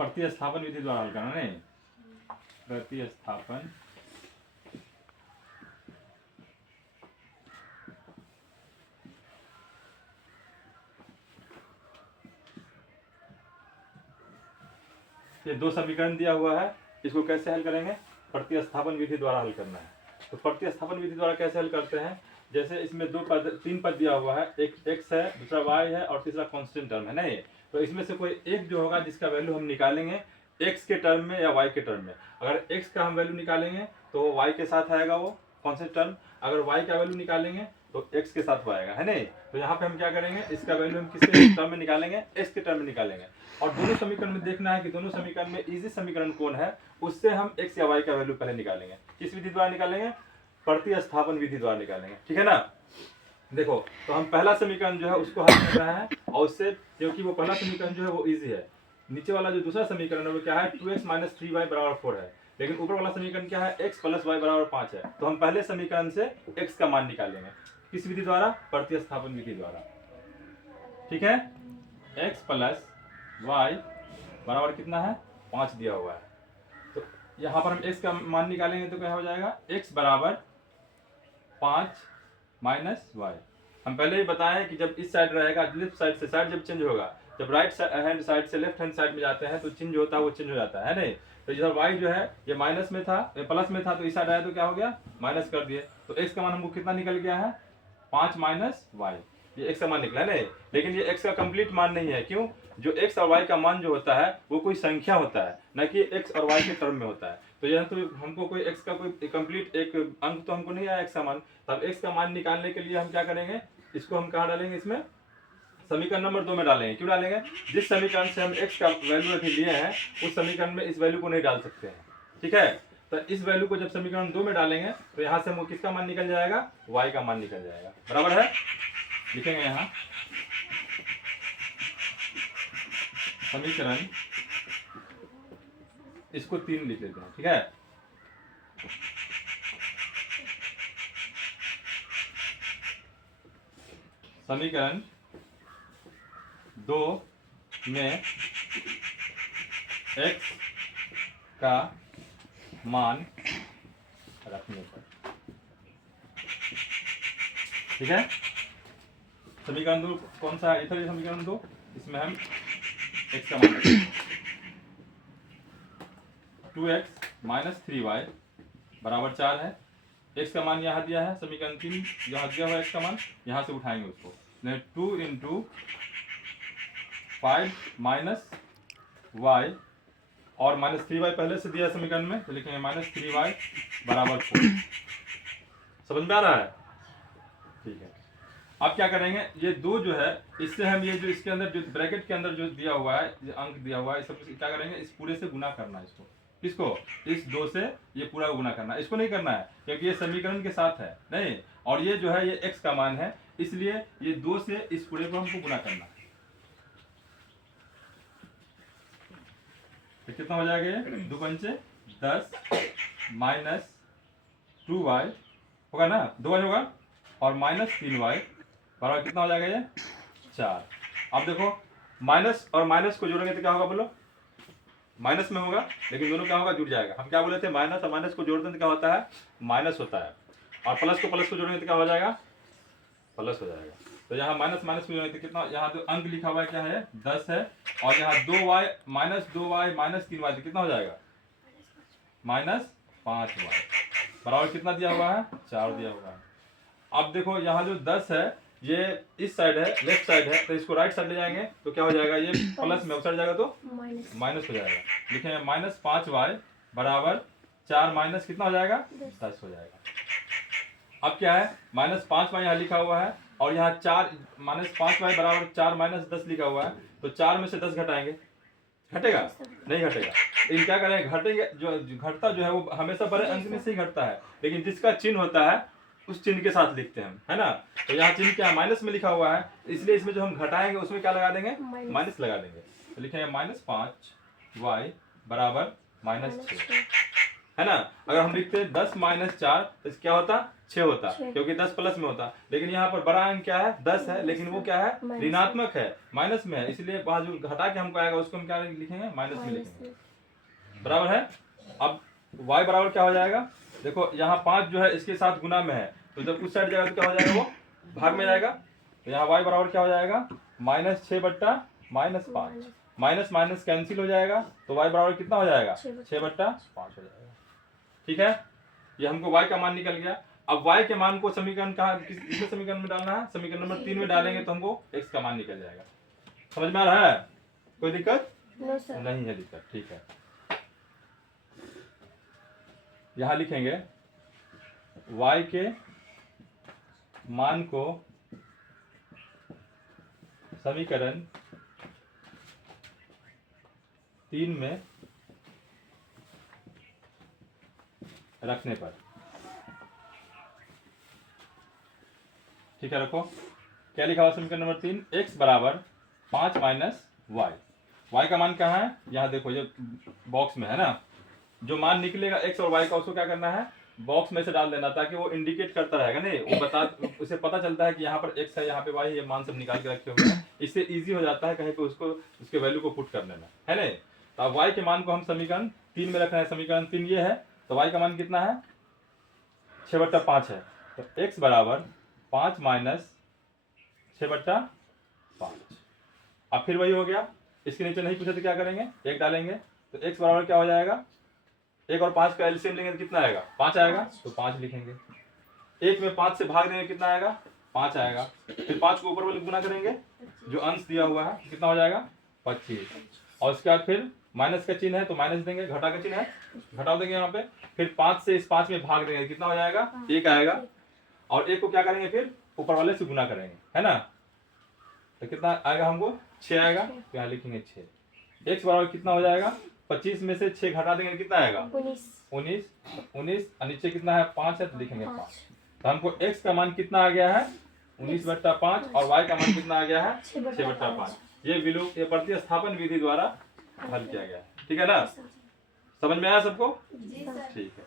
प्रतिस्थापन विधि द्वारा हल करना नहीं, प्रतिस्थापन ये दो समीकरण दिया हुआ है, इसको कैसे हल करेंगे? प्रतिस्थापन विधि द्वारा हल करना है। तो प्रतिस्थापन विधि द्वारा कैसे हल करते हैं? जैसे इसमें तीन पद दिया हुआ है, एक x है, दूसरा y है और तीसरा कांस्टेंट टर्म है नहीं। तो इसमें से कोई एक जो होगा जिसका वैल्यू हम निकालेंगे x के टर्म में या y के टर्म में। अगर x का हम वैल्यू निकालेंगे तो y के साथ आएगा वो कांस्टेंट टर्म, अगर y का वैल्यू निकालेंगे तो x के साथ वो आएगा, है नहीं। तो यहाँ पे हम क्या करेंगे, इसका वैल्यू हम किसके टर्म में निकालेंगे? x के टर्म में निकालेंगे। और दोनों समीकरण में देखना है कि दोनों समीकरण में इजी समीकरण कौन है, उससे हम x या y का वैल्यू पहले निकालेंगे। किस विधि द्वारा निकालेंगे? प्रतिस्थापन विधि द्वारा निकालेंगे, ठीक है ना। देखो तो हम पहला समीकरण जो है उसको हल कर रहे हैं, और उससे क्योंकि वो पहला समीकरण जो है वो इजी है। नीचे वाला जो दूसरा समीकरण है वो क्या है? 2x - 3y = 4 है, लेकिन ऊपर वाला समीकरण क्या है? x + y = 5 है। तो हम पहले समीकरण से x का मान निकालेंगे। किस विधि द्वारा? प्रतिस्थापन विधि द्वारा, ठीक है। x + y बराबर कितना है? 5 दिया हुआ है। तो यहाँ पर हम x का मान निकालेंगे तो क्या हो जाएगा? x = 5 - y। हम पहले ही बताएं कि जब इस साइड रहेगा, लेफ्ट साइड से साइड जब चेंज होगा, जब राइट हैंड साइड से लेफ्ट हैंड साइड में जाते हैं तो चिन्ह जो होता है वो चेंज हो जाता है नहीं। तो इधर y जो है ये माइनस में था, प्लस में था, तो इस साइड आया तो क्या हो गया? माइनस कर दिए। तो x का मान हमको कितना निकल गया है? 5 - y। ये x का मान निकला नहीं, लेकिन ये x का कंप्लीट मान नहीं है। क्यों? जो x और y का मान जो होता है वो कोई संख्या होता है, न कि x और y के टर्म में होता है। तो यह तो हमको कोई x का कोई कंप्लीट एक अंक तो हमको नहीं आया x का मान। तब x का मान निकालने के लिए हम क्या करेंगे? इसको हम कहाँ डालेंगे? इसमें समीकरण नंबर 2 में डालेंगे। क्यों डालेंगे? जिस समीकरण से हम x का वैल्यू अभी लिए हैं उस समीकरण में इस वैल्यू को नहीं डाल सकते हैं, ठीक है। तो इस वैल्यू को जब समीकरण 2 में डालेंगे तो यहाँ से हमको किसका मान निकल जाएगा? y का मान निकल जाएगा, बराबर है। लिखेंगे यहाँ समीकरण, इसको 3 लिख लेते हैं, ठीक है। समीकरण 2 में x का मान रखने पर, ठीक है। समीकरण 2 कौन सा है? इधर समीकरण 2, इसमें हम x का मान रखेंगे। 2x - 3y = 4 है। x का मान यहाँ दिया है, समीकरण 3 यहाँ दिया हुआ है x का मान, यहाँ से उठाएंगे उसको। 2 × 5 - y और -3y पहले से दिया है समीकरण में, तो लिखेंगे -3y = 4। समझ में आ रहा है? ठीक है। अब क्या करेंगे? ये 2 जो है इससे हम ये जो इसके अंदर जो ब्रैकेट के अंदर जो दिया हुआ है, जो अंक दिया हुआ है, इस सब क्या करेंगे? इस पूरे से गुना करना है इसको। किसको? इस 2 से ये पूरा गुना करना है। इसको नहीं करना है क्योंकि ये समीकरण के साथ है नहीं, और ये जो है ये x का मान है, इसलिए ये 2 से इस पूरे को हमको गुना करना है। तो कितना हो जाएगा? ये 2 पंचे 10 - 2y होगा ना, 2y होगा, और -3y बराबर कितना हो जाएगा? ये 4। अब देखो माइनस और माइनस को जोड़ेंगे तो क्या होगा? बोलो, माइनस में होगा, लेकिन दोनों क्या होगा? जुड़ जाएगा। हम क्या बोले थे? माइनस और माइनस को जोड़ते हैं तो क्या होता है? माइनस होता है। और प्लस को जोड़ेंगे तो क्या हो जाएगा? प्लस हो जाएगा। तो यहाँ माइनस माइनस को जोड़ेंगे तो कितना? यहाँ जो अंक लिखा हुआ है क्या है? 10 है, और यहाँ 2y -2y -3y तो कितना हो जाएगा? -5y बराबर कितना दिया हुआ है? 4 दिया हुआ है। अब देखो यहाँ जो 10 है ये इस साइड है, लेफ्ट साइड है, तो इसको राइट साइड ले जाएंगे तो क्या हो जाएगा? ये प्लस में उतर जाएगा तो माइनस हो जाएगा। लिखेंगे -5y = 4 माइनस कितना हो जाएगा? 10 हो जाएगा। अब क्या है? -5y यहाँ लिखा हुआ है, और यहाँ 4 -5y = 4 - 10 लिखा हुआ है, तो 4 में से 10 घटाएंगे, घटेगा? नहीं घटेगा। लेकिन क्या करेंगे? घटेंगे, जो घटता जो है वो हमेशा बड़े अंक में से ही घटता है, लेकिन जिसका चिन्ह होता है उस चिन्ह के साथ लिखते हैं, है ना। तो यहाँ चिन्ह क्या? माइनस में लिखा हुआ है, इसलिए इसमें जो हम घटाएंगे उसमें क्या लगा देंगे? माइनस लगा देंगे। तो लिखेंगे -5y = -6, है ना। अगर हम लिखते हैं 10 माइनस 4 तो क्या होता, 6 होता, 6। क्योंकि 10 प्लस में होता। लेकिन यहाँ पर बड़ा अंक क्या है, 10 है, लेकिन वो क्या है, माइनस ऋणात्मक है, माइनस में है, इसलिए वहाँ जो घटा के हमको आएगा उसको हम क्या लिखेंगे, माइनस में लिखेंगे। बराबर है। अब y बराबर क्या हो जाएगा, देखो यहाँ 5 जो है इसके साथ गुना में है, तो जब उस साइड जाएगा तो क्या हो जाएगा, वो भाग में जाएगा। तो यहाँ y बराबर क्या हो जाएगा, -6/-5, माइनस माइनस कैंसिल हो जाएगा, तो y बराबर कितना हो जाएगा, 6/5 हो जाएगा। ठीक है, ये हमको y का मान निकल गया। अब y के मान को समीकरण कहाँ, किस समीकरण में डालना है, समीकरण नंबर 3 में डालेंगे तो हमको x का मान निकल जाएगा। समझ में आ रहा है, कोई दिक्कत नहीं है, दिक्कत ठीक है। यहां लिखेंगे y के मान को समीकरण 3 में रखने पर, ठीक है, रखो। क्या लिखा हुआ समीकरण नंबर 3, x बराबर 5 माइनस वाई। y का मान कहाँ है, यहाँ देखो ये बॉक्स में है ना, जो मान निकलेगा x और y का उसको क्या करना है, बॉक्स में से डाल देना, ताकि वो इंडिकेट करता रहेगा, नहीं वो बता, उसे पता चलता है कि यहाँ पर x है, यहाँ पे y है, ये मान सब निकाल के रखे हुए हैं। इससे इजी हो जाता है कहीं पे उसको, उसके वैल्यू को पुट करने में, है नहीं। तो अब y के मान को हम समीकरण 3 में रखना है, समीकरण 3 ये है, तो y का मान कितना है, 6/5 है, तो x बराबर 5 माइनस 6/5। अब फिर वही हो गया, इसके नीचे नहीं पूछे तो क्या करेंगे, 1 डालेंगे, तो x बराबर क्या हो जाएगा, 1 और 5 का एलसीएम लेंगे तो कितना आएगा, 5 आएगा, तो 5 लिखेंगे। 1 में 5 से भाग देंगे कितना आएगा, 5 आएगा। फिर 5 को ऊपर वाले गुना करेंगे, जो अंश दिया हुआ है कितना हो जाएगा, 25। और उसके बाद फिर माइनस का चिन्ह है तो माइनस देंगे, घटा का चिन्ह है घटा देंगे यहाँ पे। फिर 5 से इस 5 में भाग देंगे, कितना हो जाएगा, 1 आएगा। और 1 को क्या करेंगे, फिर ऊपर वाले से गुना करेंगे, है ना, तो कितना आएगा हमको, 6 आएगा, तो यहाँ लिखेंगे 6। x बराबर कितना हो जाएगा, 25 में से 6 घटा देंगे कितना आएगा, 19 और नीचे कितना है, 5 है, तो लिखेंगे 5। तो हमको x का मान कितना आ गया है, 19/5, और y का मान कितना आ गया है, 6/5। ये प्रतिस्थापन विधि द्वारा हल किया गया है। ठीक है ना, समझ में आया सबको, ठीक है।